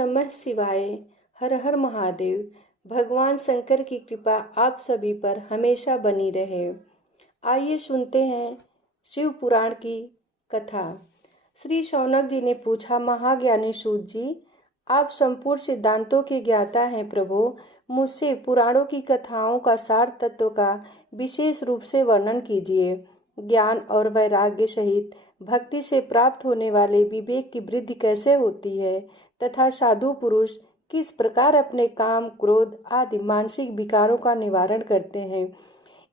नमः शिवाय। हर हर महादेव। भगवान शंकर की कृपा आप सभी पर हमेशा बनी रहे। आइए सुनते हैं शिव पुराण की कथा। श्री शौनक जी ने पूछा, महाज्ञानी सूत जी, आप संपूर्ण सिद्धांतों के ज्ञाता हैं प्रभु। मुझसे पुराणों की कथाओं का सार तत्व का विशेष रूप से वर्णन कीजिए। ज्ञान और वैराग्य सहित भक्ति से प्राप्त होने वाले विवेक की वृद्धि कैसे होती है तथा साधु पुरुष किस प्रकार अपने काम, क्रोध आदि मानसिक विकारों का निवारण करते हैं।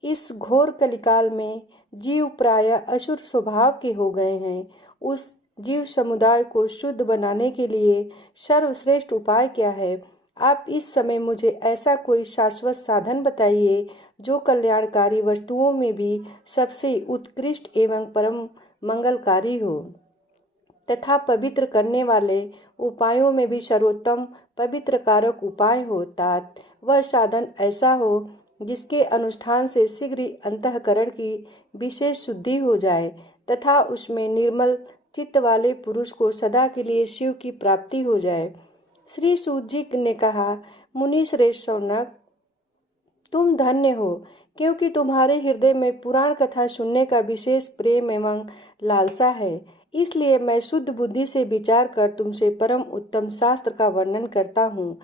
इस घोर कलिकाल में जीव प्रायः असुर स्वभाव के हो गए हैं। उस जीव समुदाय को शुद्ध बनाने के लिए सर्वश्रेष्ठ उपाय क्या है? आप इस समय मुझे ऐसा कोई शाश्वत साधन बताइए जो कल्याणकारी वस्तुओं में भी सबसे उत्कृष्ट एवं परम मंगलकारी हो तथा पवित्र करने वाले उपायों में भी सर्वोत्तम पवित्र कारक उपाय हो। तात वह साधन ऐसा हो जिसके अनुष्ठान से शीघ्र ही अंतःकरण की विशेष शुद्धि हो जाए तथा उसमें निर्मल चित्त वाले पुरुष को सदा के लिए शिव की प्राप्ति हो जाए। श्री सूत जी ने कहा, मुनि श्रेष्ठ शौनक, तुम धन्य हो, क्योंकि तुम्हारे हृदय में पुराण कथा सुनने का विशेष प्रेम एवं लालसा है। इसलिए मैं शुद्ध बुद्धि से विचार कर तुमसे परम उत्तम शास्त्र का वर्णन करता हूँ।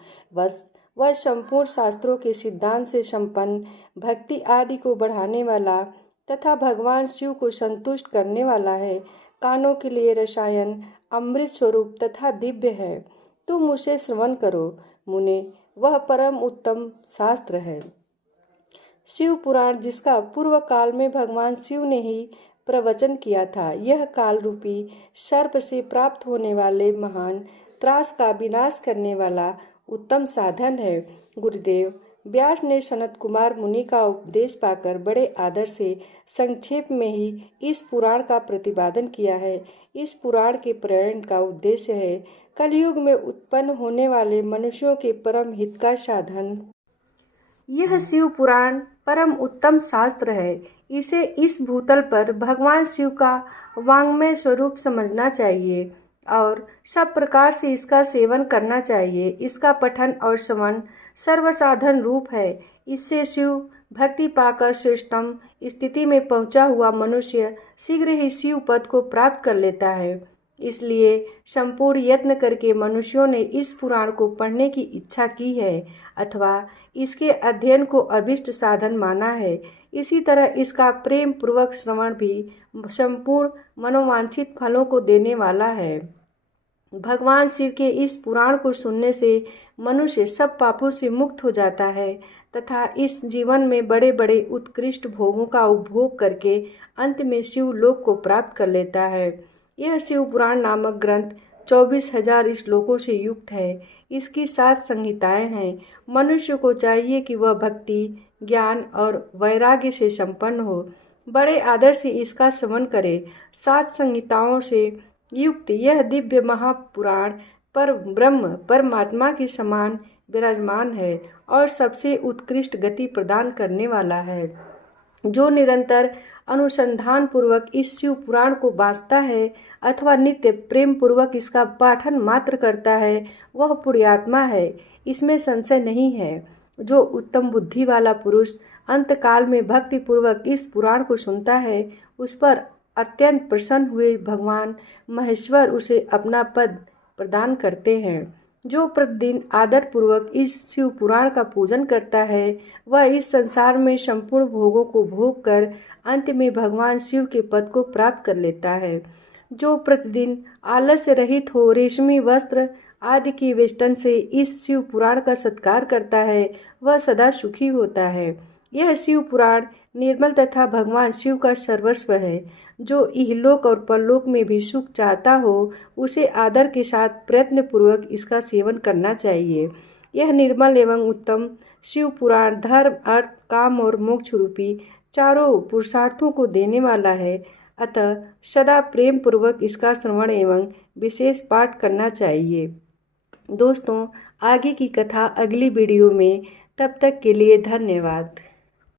वह संपूर्ण शास्त्रों के सिद्धांत से संपन्न, भक्ति आदि को बढ़ाने वाला तथा भगवान शिव को संतुष्ट करने वाला है। कानों के लिए रसायन, अमृत स्वरूप तथा दिव्य है। तुम उसे श्रवण करो मुने, वह परम उत्तम शास्त्र है। शिव पुराण, जिसका पूर्व काल में भगवान शिव ने ही प्रवचन किया था, यह काल रूपी सर्प से प्राप्त होने वाले महान त्रास का विनाश करने वाला उत्तम साधन है। गुरुदेव व्यास ने सनत कुमार मुनि का उपदेश पाकर बड़े आदर से संक्षेप में ही इस पुराण का प्रतिपादन किया है। इस पुराण के प्रेरण का उद्देश्य है कलयुग में उत्पन्न होने वाले मनुष्यों के परम हित का साधन। यह शिव पुराण परम उत्तम शास्त्र है। इसे इस भूतल पर भगवान शिव का वाङ्मय स्वरूप समझना चाहिए और सब प्रकार से इसका सेवन करना चाहिए। इसका पठन और श्रवण सर्वसाधन रूप है। इससे शिव भक्ति पाकर श्रेष्ठतम स्थिति में पहुंचा हुआ मनुष्य शीघ्र ही शिव पद को प्राप्त कर लेता है। इसलिए संपूर्ण यत्न करके मनुष्यों ने इस पुराण को पढ़ने की इच्छा की है अथवा इसके अध्ययन को अभिष्ट साधन माना है। इसी तरह इसका प्रेम पूर्वक श्रवण भी संपूर्ण मनोवांछित फलों को देने वाला है। भगवान शिव के इस पुराण को सुनने से मनुष्य सब पापों से मुक्त हो जाता है तथा इस जीवन में बड़े बड़े उत्कृष्ट भोगों का उपभोग करके अंत में शिव लोक को प्राप्त कर लेता है। यह शिव पुराण नामक ग्रंथ 24,000 श्लोकों से युक्त है। इसकी 7 संहिताएं हैं। मनुष्य को चाहिए कि वह भक्ति, ज्ञान और वैराग्य से संपन्न हो, बड़े आदर से इसका श्रवण करे। 7 संहिताओं से युक्त यह दिव्य महापुराण पर ब्रह्म परमात्मा के समान विराजमान है और सबसे उत्कृष्ट गति प्रदान करने वाला है। जो निरंतर अनुसंधान पूर्वक इस शिव पुराण को बाँचता है अथवा नित्य प्रेम पूर्वक इसका पाठन मात्र करता है, वह पुण्यात्मा है, इसमें संशय नहीं है। जो उत्तम बुद्धि वाला पुरुष अंतकाल में भक्ति पूर्वक इस पुराण को सुनता है, उस पर अत्यंत प्रसन्न हुए भगवान महेश्वर उसे अपना पद प्रदान करते हैं। जो प्रतिदिन आदर पूर्वक इस शिव पुराण का पूजन करता है, वह इस संसार में संपूर्ण भोगों को भोग कर अंत में भगवान शिव के पद को प्राप्त कर लेता है। जो प्रतिदिन आलस्य रहित हो रेशमी वस्त्र आदि की वेष्टन से इस शिव पुराण का सत्कार करता है, वह सदा सुखी होता है। यह शिव पुराण निर्मल तथा भगवान शिव का सर्वस्व है। जो इहलोक और परलोक में भी सुख चाहता हो, उसे आदर के साथ प्रयत्न पूर्वक इसका सेवन करना चाहिए। यह निर्मल एवं उत्तम शिव पुराण धर्म, अर्थ, काम और मोक्ष रूपी चारों पुरुषार्थों को देने वाला है। अतः सदा प्रेम पूर्वक इसका श्रवण एवं विशेष पाठ करना चाहिए। दोस्तों, आगे की कथा अगली वीडियो में। तब तक के लिए धन्यवाद।